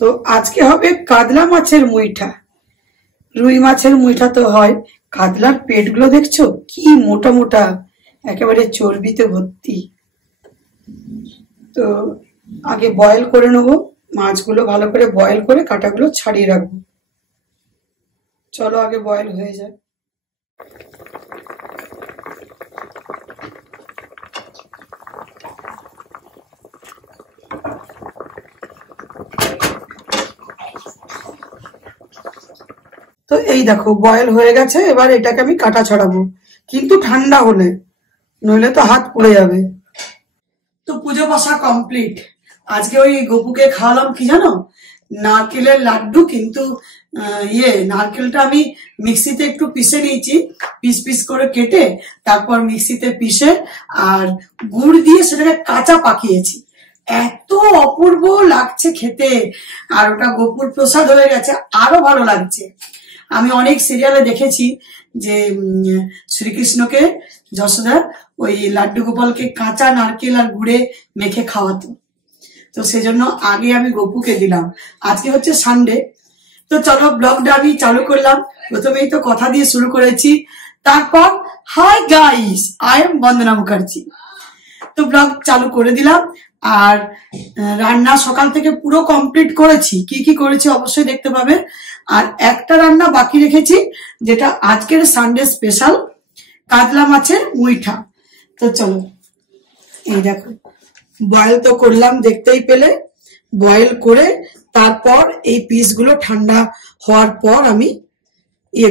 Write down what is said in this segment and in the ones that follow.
তো আজকে হবে কাতলা মাছের মুইঠা। রুই মাছের মুইঠা তো হয়, কাতলার পেটগুলো দেখছো কি মোটা মোটা, একেবারে চর্বিতে ভর্তি। তো আগে বয়েল করে নেবো মাছগুলো, ভালো করে বয়েল করে কাঁটাগুলো ছাড়িয়ে রাখবো। চলো আগে বয়েল হয়ে যায়। তো এই দেখো বয়েল হয়ে গেছে, এবার এটাকে আমি কাটা ছাড়াবো, কিন্তু ঠান্ডা হলে, নইলে তো হাত পুড়ে যাবে। তো পুজো বসা কমপ্লিট। আজকে ওই গপুকে খাওয়ালাম কি জানো, নারকেলের লাড্ডু। কিন্তু নারকেলটা আমি মিক্সিতে একটু পিষে নিয়েছি, পিস পিস করে কেটে তারপর মিক্সিতে পিষে আর গুড় দিয়ে সেটাকে কাঁচা পাকিয়েছি। এত অপূর্ব লাগছে খেতে, আর ওটা গপুর প্রসাদ হয়ে গেছে, আরো ভালো লাগছে। আমি অনেক সিরিয়ালে দেখেছি যে শ্রীকৃষ্ণকে যশোদা ওই লাড্ডু গোপালকে কাঁচা নারকেল আর গুড়ে মেখে খাওয়াতো। তো সেজন্য আগে আমি গপুকে দিলাম। আজকে হচ্ছে সানডে, তো চলো ব্লগটা আমি চালু করলাম। প্রথমেই তো কথা দিয়ে শুরু করেছি, তারপর হাই গাইস, আই এম বন্দনা মুখার্জি। তো ব্লগ চালু করে দিলাম। আর রান্না সকাল থেকে পুরো কমপ্লিট করেছি, কি কি করেছি অবশ্যই দেখতে পাবে। আর একটা রান্না বাকি রেখেছি, যেটা আজকের সানডে স্পেশাল কাতলা মাছের মুইঠা। তো চলো, এই দেখো বয়েল তো করলাম, দেখতেই পেলে। বয়েল করে তারপর এই পিসগুলো ঠান্ডা হওয়ার পর আমি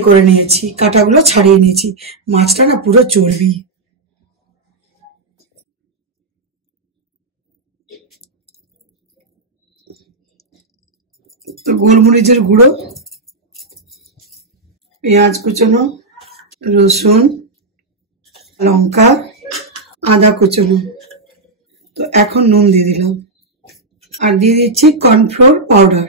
করে নিয়েছি, কাঁটাগুলো ছাড়িয়ে নিয়েছি। মাছটা না পুরো চর্বি। তো গোলমরিচের গুঁড়ো, পেঁয়াজ কুচনো, রসুন, লঙ্কা, আদা কুচনো। তো এখন নুন দিয়ে দিলাম, আর দিয়ে দিচ্ছি কর্নফ্লোর পাউডার।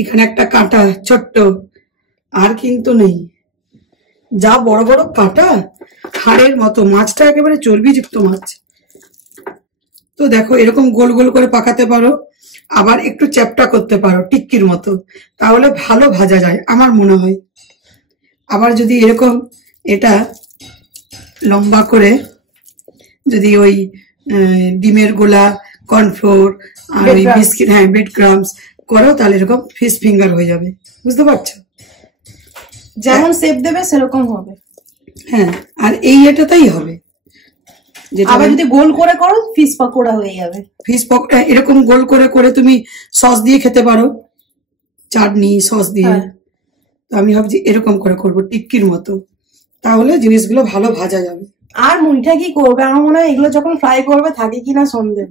এখানে একটা কাঁটা ছোট্ট, আর কিন্তু নেই। যা বড় বড় কাঁটা, হাড়ের মতো। মাছটা একেবারে চর্বিযুক্ত মাছ। তো দেখো এরকম গোল গোল করে পাকাতে পারো, আবার একটু চ্যাপটা করতে পারো টিক্কির মতো, তাহলে ভালো ভাজা যায় আমার মনে হয়। আবার যদি এরকম এটা লম্বা করে যদি ওই ডিমের গোলা, কর্নফ্লোর আর ওই বিস্কিট, ব্রেড ক্রাম্বস করো, তাহলে এরকম ফিশ ফিঙ্গার হয়ে যাবে। বুঝতে পারছো? যেমন শেপ দেবে সেরকম হবে। হ্যাঁ, আর এটাতেই হবে। আবার যদি গোল করে করো ফিশ পকোড়া হয়ে যাবে। ফিশ পকোড়া এরকম গোল করে করে তুমি সস দিয়ে খেতে পারো, চাটনি সস দিয়ে। তো আমি ভাবছি এরকম করে করবো টিক্কির মতো, তাহলে জিনিসগুলো ভালো ভাজা যাবে। আর মুইঠা কি করবে, আমার মনে হয় এগুলো যখন ফ্রাই করবে থাকে কিনা সন্দেহ।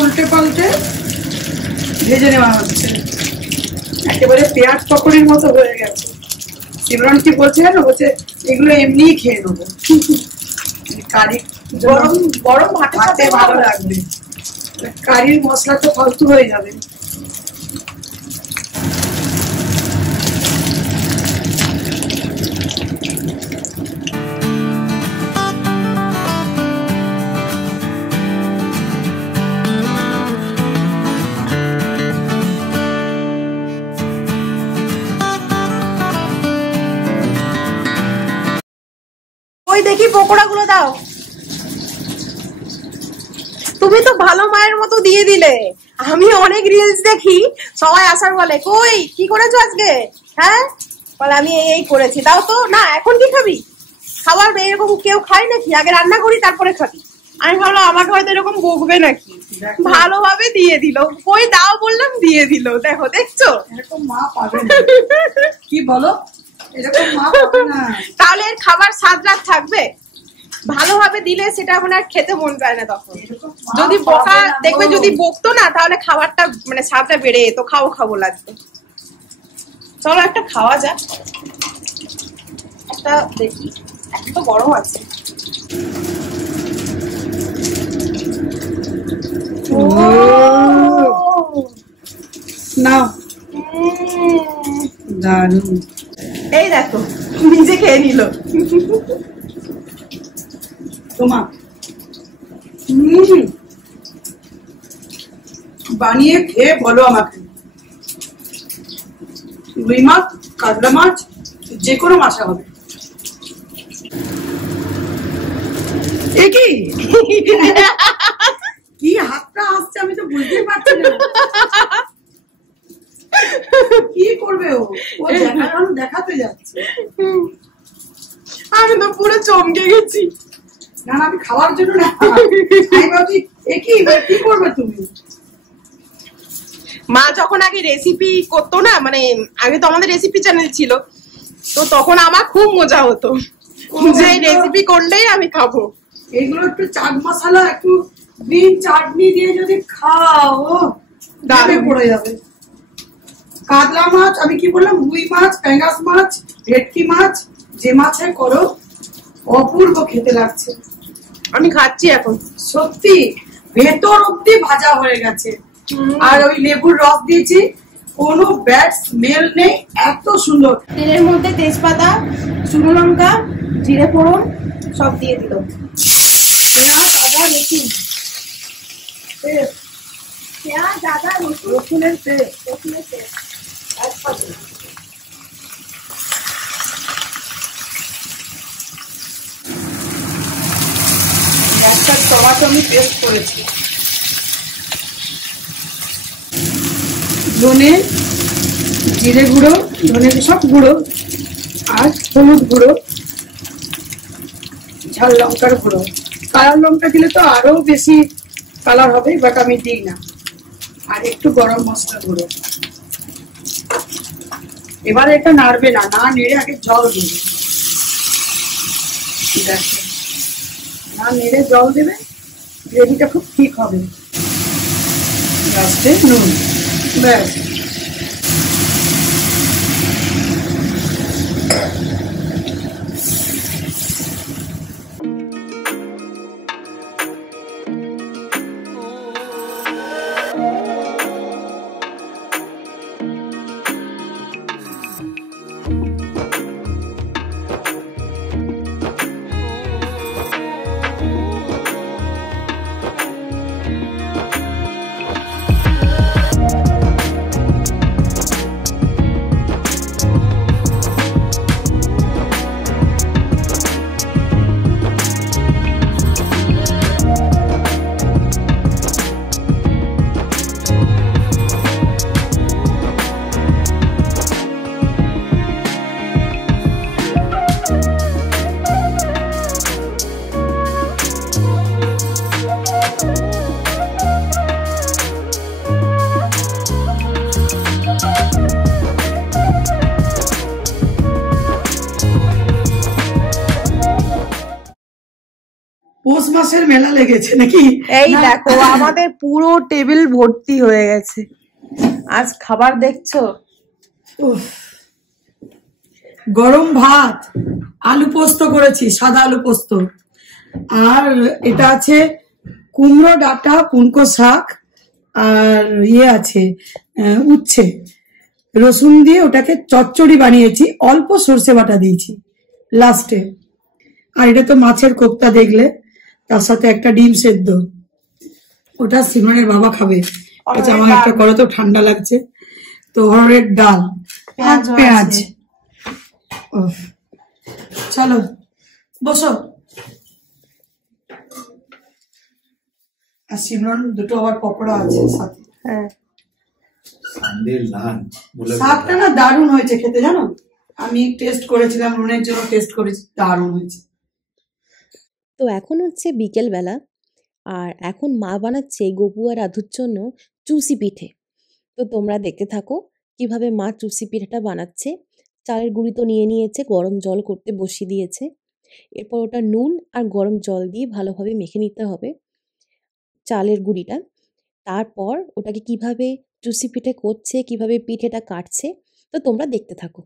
উল্টে পাল্টে ভেজে নেওয়া হচ্ছে, একেবারে পেঁয়াজ পকোড়ির মতো হয়ে গেছে। সিমরন কি বলছে জানো, বলছে এগুলো এমনিই খেয়ে নেবো, কারি গরম গরম ভাতে ভালো লাগবে, কারির মশলা তো ফালতু হয়ে যাবে। দেখি পকোড়া গুলো দাও। তুমি তো ভালো মায়ের মতো দিয়ে দিলে। আমি অনেক রিলস দেখি, সবাই আসার বলে কই কি করেছো আজকে, হ্যাঁ বলে আমি এই করেছি। তাও তো না, এখন কি খাবি? খাবার এরকম কেউ খায় নাকি? আগে রান্না করি তারপরে খাবি। আমি ভাবলাম আমাকে হয়তো এরকম বকবে নাকি, ভালোভাবে দিয়ে দিল। কই দাও বললাম দিয়ে দিল। দেখো, দেখছো এরকম মা পাবে না। কি বলো? এরকম মা পাবে না। তাহলে এর খাবার স্বাদ রাত থাকবে? ভালোভাবে দিলে সেটা মনে আর খেতে মন চায় না তখন। এরকম মা যদি পাবে বোকা না গো। দেখবে, যদি বকতো না তাহলে খাবারটা মানে স্বাদটা বেড়ে যেত, খাবো খাবো লাগতো। চলো একটা খাওয়া যাক, একটা দেখি, একটা তো বড় আছে। ও নাও, দারুন। এই দেখো নিজে খেয়ে নিল। তোমা বানিয়ে খেয়ে বলো আমাকে। রুই মাছ, কাতলা মাছ, যে কোনো মাছ হবে। এ কি কি হাতটা আসছে আমি তো বুঝতেই পারছি না। কি করবে ও? ও দেখাতে যাচ্ছে। আমি তো পুরো চমকে গেছি। না না, আমি খাওয়ার জন্য না, আমি ভাবছি কি করবে তুমি? মা যখন আগে রেসিপি করতো না, মানে আগে তো আমাদের রেসিপি চ্যানেল ছিল, তো তখন আমার খুব মজা হতো যে রেসিপি করলেই আমি খাবো। এগুলো একটু চাট মশলা, একটু গ্রিন চাটনি দিয়ে যদি খাও, দারুণ পড়ে যাবে। কাতলা মাছ, আমি কি বললাম, রুই মাছ, প্যাঙ্গাস মাছ, ভেটকি মাছ, যে মাছে করো অপূর্ব খেতে লাগছে। আমি খাচ্ছি এখন। সত্যি ভেতর অব্দি ভাজা হয়ে গেছে। আর ওই লেবুর রস দিয়েছি, কোনো ব্যাড স্মেল নেই, এত সুন্দর। তেলের মধ্যে তেজপাতা, শুকনো লঙ্কা, জিরে ফোড়ন সব দিয়ে দিল, পেঁয়াজ, আদা, রসুন, পেঁয়াজ আদা রসুনের তেল একসাথে। একটা টমেটো আমি পেস্ট করেছি। ধনে, জিরে গুঁড়ো, ধনে সব গুঁড়ো, আর হলুদ গুঁড়ো, ঝাল লঙ্কার গুঁড়ো। কালার লঙ্কা দিলে তো আরো বেশি কালার হবে, বাট আমি দিই না। আর একটু গরম মশলা গুঁড়ো। এবারে এটা নাড়বে না, না নেড়ে আগে জল দেবে। দেখো, না নেড়ে জল দেবে, গ্রেভিটা খুব ঠিক হবে। লাস্টে নুন, ব্যাস। পৌষ মাসের মেলা লেগেছে নাকি? এই দেখো আমাদের পুরো টেবিল ভর্তি হয়ে গেছে। আজ খাবার দেখছো, উফ, গরম ভাত, আলু পোস্ত করেছি, সাদা আলু পোস্ত, আর এটা আছে কুমড়ো ডাঁটা, পুনকো শাক, আর ইয়ে আছে উচ্ছে, রসুন দিয়ে ওটাকে চচ্চড়ি বানিয়েছি, অল্প সর্ষে বাটা দিয়েছি লাস্টে। আর এটা তো মাছের কোপ্তা দেখলে, তার সাথে একটা ডিম সেদ্ধ, ওটা সিমরানের বাবা খাবে। আচ্ছা, আমার একটা করো তো, ঠান্ডা লাগছে। তো অরহরের ডাল আর পেঁয়াজ। উফ, চলো বসো। আর সিমরন দুটো আবার পকোড়া আছে সাথে। হ্যাঁ সানডে লাঞ্চ বলে শাকটা না দারুণ হয়েছে খেতে, জানো? আমি টেস্ট করেছিলাম, রুনের জন্য টেস্ট করেছি, দারুণ হয়েছে। তো এখন হচ্ছে বিকেলবেলা, আর এখন মা বানাচ্ছে গপু আর রাধুর জন্য চুষি পিঠে। তো তোমরা দেখতে থাকো কিভাবে মা চুষি পিঠাটা বানাচ্ছে। চালের গুঁড়ি তো নিয়ে নিয়েছে, গরম জল করতে বসিয়ে দিয়েছে। এরপর ওটা নুন আর গরম জল দিয়ে ভালোভাবে মেখে নিতে হবে চালের গুঁড়িটা। তারপর ওটাকে কিভাবে চুষি পিঠে করছে, কিভাবে পিঠেটা কাটছে, তো তোমরা দেখতে থাকো।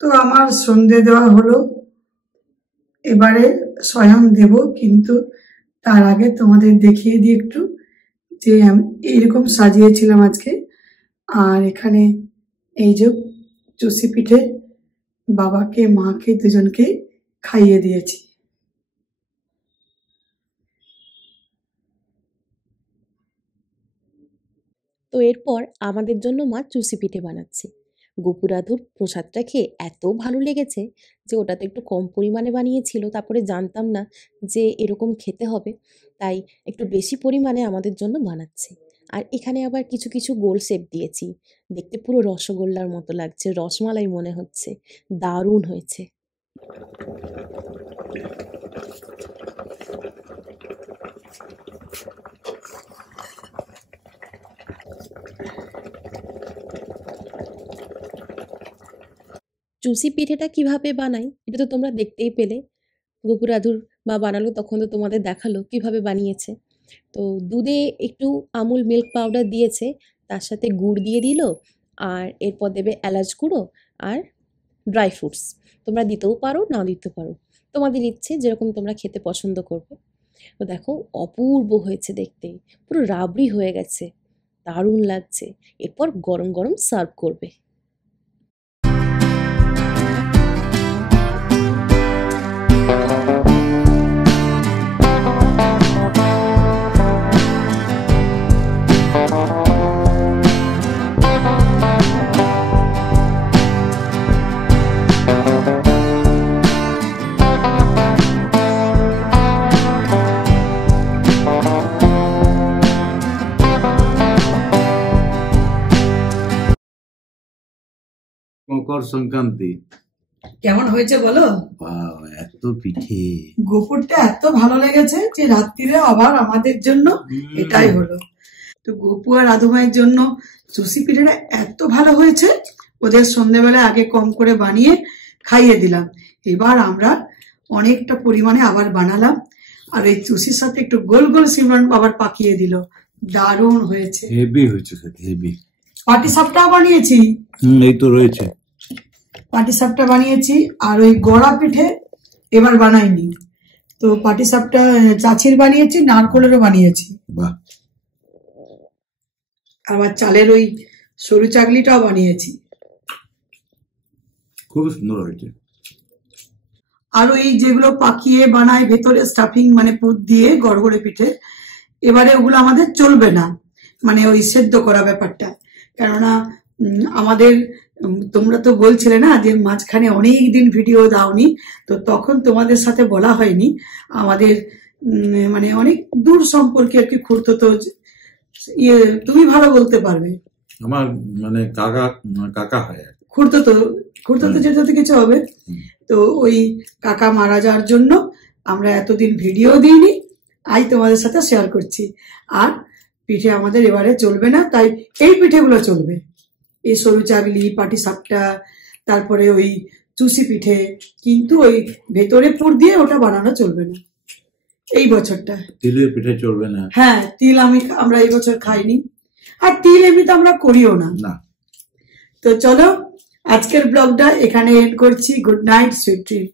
তো আমার সন্ধে দেওয়া হলো, এবারে স্বয়ং দেব, কিন্তু তার আগে তোমাদের দেখিয়ে দিই একটু যে এইরকম সাজিয়েছিলাম আজকে। আর এখানে এই যে চুষি পিঠে বাবাকে মাকে দুজনকে খাইয়ে দিয়েছি। তো এরপর আমাদের জন্য মা চুষি পিঠে বানাচ্ছে। গপু রাধুর প্রসাদটা খেয়ে এত ভালো লেগেছে যে ওটা তো একটু কম পরিমাণে বানিয়েছিল, তারপরে জানতাম না যে এরকম খেতে হবে, তাই একটু বেশি পরিমাণে আমাদের জন্য বানাচ্ছে। আর এখানে আবার কিছু কিছু গোল শেপ দিয়েছি, দেখতে পুরো রসগোল্লার মতো লাগছে, রসমালাই মনে হচ্ছে, দারুণ হয়েছে। চুষি পিঠেটা কিভাবে বানাই এটা তো তোমরা দেখতেই পেলে। গপু রাধুর মা বানালো, তখন তো তোমাদের দেখালো কিভাবে বানিয়েছে। তো দুধে একটু আমুল মিল্ক পাউডার দিয়েছে, তার সাথে গুড় দিয়ে দিল, আর এরপর দেবে এলাচ গুঁড়ো আর ড্রাই ফ্রুটস। তোমরা দিতেও পারো, নাও দিতে পারো, তোমাদের ইচ্ছে, যেরকম তোমরা খেতে পছন্দ করবে। তো দেখো অপূর্ব হয়েছে দেখতে, পুরো রাবড়ি হয়ে গেছে, দারুণ লাগছে। এরপর গরম গরম সার্ভ করবে। মকর সংক্রান্তি কেমন হয়েছে বলো? বাহ, এত পিঠে! গোপুরটা এত ভালো লেগেছে যে রাত্রিরে আবার আমাদের জন্য এটাই হলো। তো গপু আর রাধু মায়ের জন্য চুষি পিঠেটা এত ভালো হয়েছে, ওদের সন্ধ্যেবেলায় আগে কম করে বানিয়ে খাইয়ে দিলাম। এবার আমরা অনেকটা পরিমাণে আবার বানালাম, আর এই চুষির সাথে একটু গোল গোল সিমরান আবার পাকিয়ে দিল, দারুণ হয়েছে। হেভি হয়েছে খেতে, হেভি। পাটি সাপটাও বানিয়েছি, এই তো রয়েছে। পাটিসাপটা বানিয়েছি, আর ওই গড়া পিঠে এবার বানাইনি। তো পাটিসাপটা চাচির বানিয়েছি, নারকোলেরও বানিয়েছি, বাহ, আবার চালের ওই সরু চাকলিটাও বানিয়েছি। খুব সুন্দর হয়েছে। আর ওই যেগুলো পাকিয়ে বানায় ভেতরে স্টাফিং মানে পুর দিয়ে গড়গড়ে পিঠে, এবারে ওগুলো আমাদের চলবে না, মানে ওই সেদ্ধ করা ব্যাপারটা। কেননা আমাদের তোমরা তো বলছিলে না যে মাঝখানে অনেক দিন ভিডিও দাওনি, তো তখন তোমাদের সাথে বলা হয়নি। আমাদের মানে অনেক দূর সম্পর্কে আর কি, খুঁড়তো ইয়ে, তুমি ভালো বলতে পারবে। আমার মানে কাকা হয় আর কি। খুঁড়তো যেটা কিছু হবে। তো ওই কাকা মারা যাওয়ার জন্য আমরা এতদিন ভিডিও দিইনি, আজ তোমাদের সাথে শেয়ার করছি। আর পিঠে আমাদের এবারে চলবে না, তাই এই পিঠেগুলো চলবে, এই সরু চাগলি, পাটিসাপটা, তারপরে ওই চুষি পিঠে, কিন্তু ওই ভেতরে পুর দিয়ে ওটা বানানো চলবে না এই বছরটা। তিলের পিঠে চলবে না? হ্যাঁ, তিল আমরা এই বছর খাইনি, আর তিল এমনিতে আমরা করিও না। তো চলো আজকের ব্লগটা এখানে এন্ড করছি। Good night, sweet dream.